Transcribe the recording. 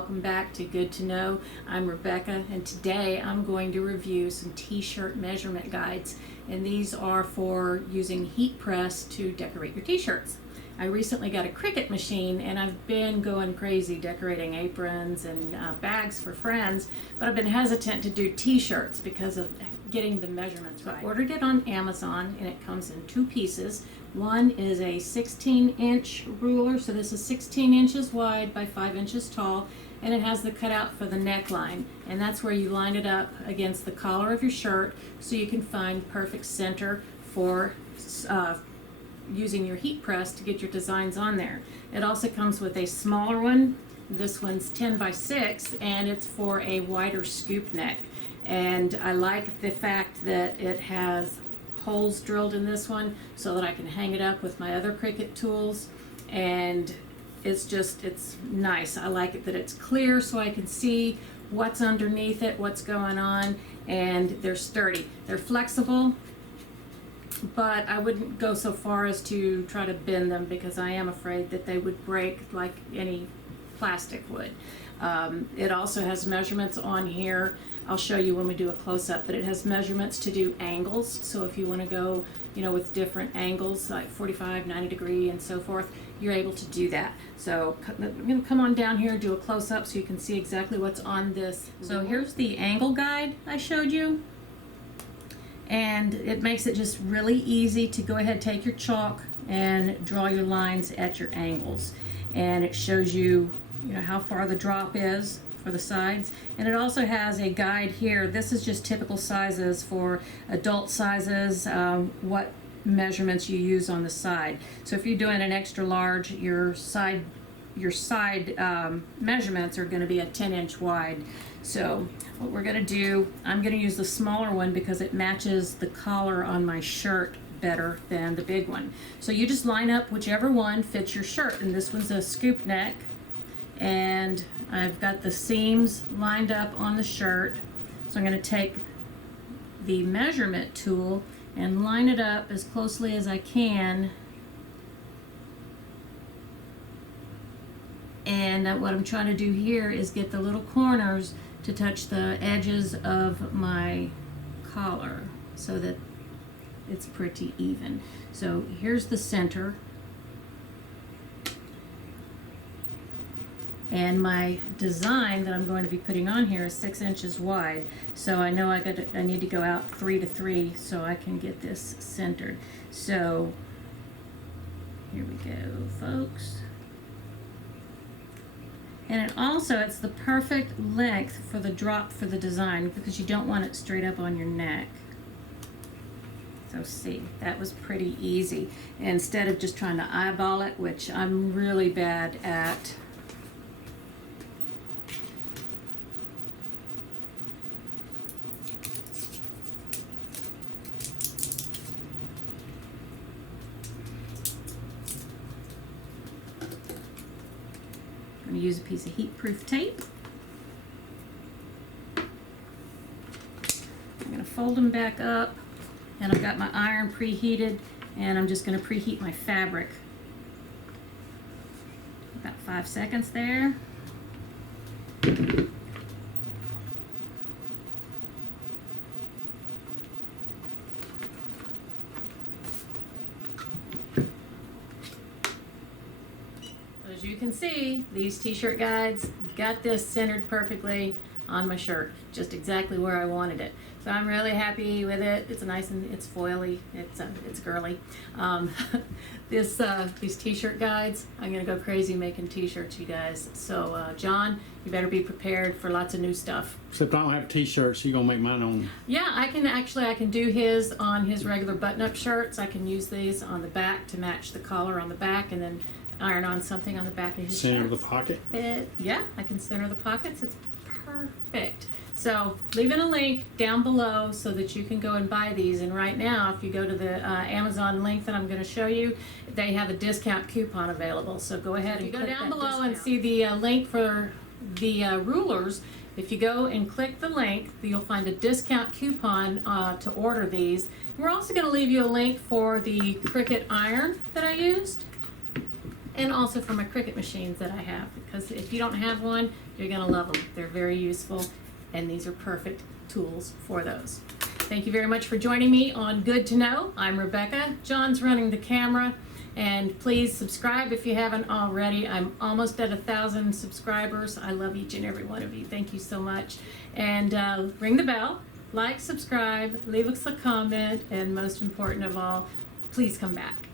welcome back to Good to Know. I'm Rebecca, and today I'm going to review some t-shirt measurement guides, and these are for using heat press to decorate your t-shirts. I recently got a Cricut machine, and I've been going crazy decorating aprons and bags for friends, but I've been hesitant to do t-shirts because of getting the measurements right. I ordered it on Amazon, and it comes in two pieces. One is a 16-inch ruler, so this is 16 inches wide by 5 inches tall, and it has the cutout for the neckline, and that's where you line it up against the collar of your shirt so you can find perfect center for using your heat press to get your designs on there. It also comes with a smaller one. This one's 10 by 6, and it's for a wider scoop neck. And I like the fact that it has holes drilled in this one so that I can hang it up with my other Cricut tools, and it's nice. I like it that it's clear so I can see what's underneath it, what's going on, and they're sturdy. They're flexible, but I wouldn't go so far as to try to bend them because I am afraid that they would break like any plastic would. It also has measurements on here. I'll show you when we do a close-up, but it has measurements to do angles. So if you want to go, with different angles like 45, 90 degree and so forth, you're able to do that. So I'm going to come on down here and do a close-up so you can see exactly what's on this. So here's the angle guide I showed you. And it makes it just really easy to go ahead, take your chalk and draw your lines at your angles. And it shows you, how far the drop is for the sides. And it also has a guide here. This is just typical sizes for adult sizes, what measurements you use on the side. So if you're doing an extra large, your side measurements are going to be a 10-inch wide. So what we're going to do, I'm going to use the smaller one because it matches the collar on my shirt better than the big one. So you just line up whichever one fits your shirt, and this one's a scoop neck, and I've got the seams lined up on the shirt. So I'm going to take the measurement tool and line it up as closely as I can. And what I'm trying to do here is get the little corners to touch the edges of my collar so that it's pretty even. So here's the center. And my design that I'm going to be putting on here is 6 inches wide. So I know I need to go out 3 to 3 so I can get this centered. So here we go, folks. And it's the perfect length for the drop for the design because you don't want it straight up on your neck. So see, that was pretty easy. Instead of just trying to eyeball it, which I'm really bad at. I'm going to use a piece of heat-proof tape. I'm going to fold them back up, and I've got my iron preheated, and I'm just going to preheat my fabric. About 5 seconds there. As you can see, these t-shirt guides got this centered perfectly on my shirt, just exactly where I wanted it. So I'm really happy with it. It's nice and it's foily. It's girly. These t-shirt guides, I'm gonna go crazy making t-shirts, you guys. So John, you better be prepared for lots of new stuff. Except I don't have t-shirts. You gonna make mine on? Yeah, I can do his on his regular button-up shirts. I can use these on the back to match the collar on the back, and then iron on something on the back of his center shirts. the pocket? Yeah, I can center the pockets. It's perfect. So leaving a link down below so that you can go and buy these. And right now, if you go to the Amazon link that I'm going to show you, they have a discount coupon available. So go ahead and go down below and see the link for the rulers. If you go and click the link, you'll find a discount coupon to order these. We're also going to leave you a link for the Cricut iron that I used. and also for my Cricut machines that I have, because if you don't have one, you're going to love them. They're very useful, and these are perfect tools for those. Thank you very much for joining me on Good to Know. I'm Rebecca. John's running the camera. And please subscribe if you haven't already. I'm almost at 1,000 subscribers. I love each and every one of you. Thank you so much. And ring the bell, like, subscribe, leave us a comment, and most important of all, please come back.